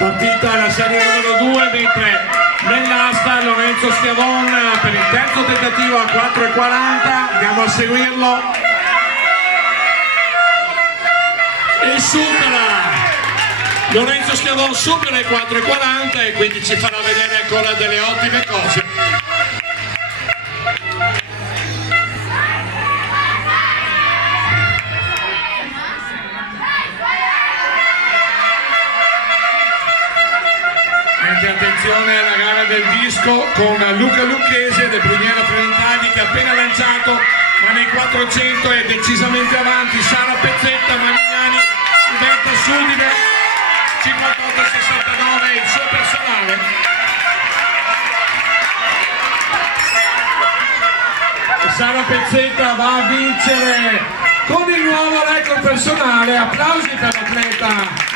Partita la serie numero 2, mentre nell'asta Lorenzo Schiavon per il terzo tentativo a 4,40, andiamo a seguirlo e supera. Lorenzo Schiavon supera i 4,40 e quindi ci farà vedere ancora delle ottime cose. Attenzione alla gara del disco con Luca Lucchese del Bruniera Trenitali che ha appena lanciato, ma nei 400 è decisamente avanti. Sara Pezzetta, Marignani, Roberta Sudine, 58,69 il suo personale. Sara Pezzetta va a vincere con il nuovo record personale. Applausi per l'atleta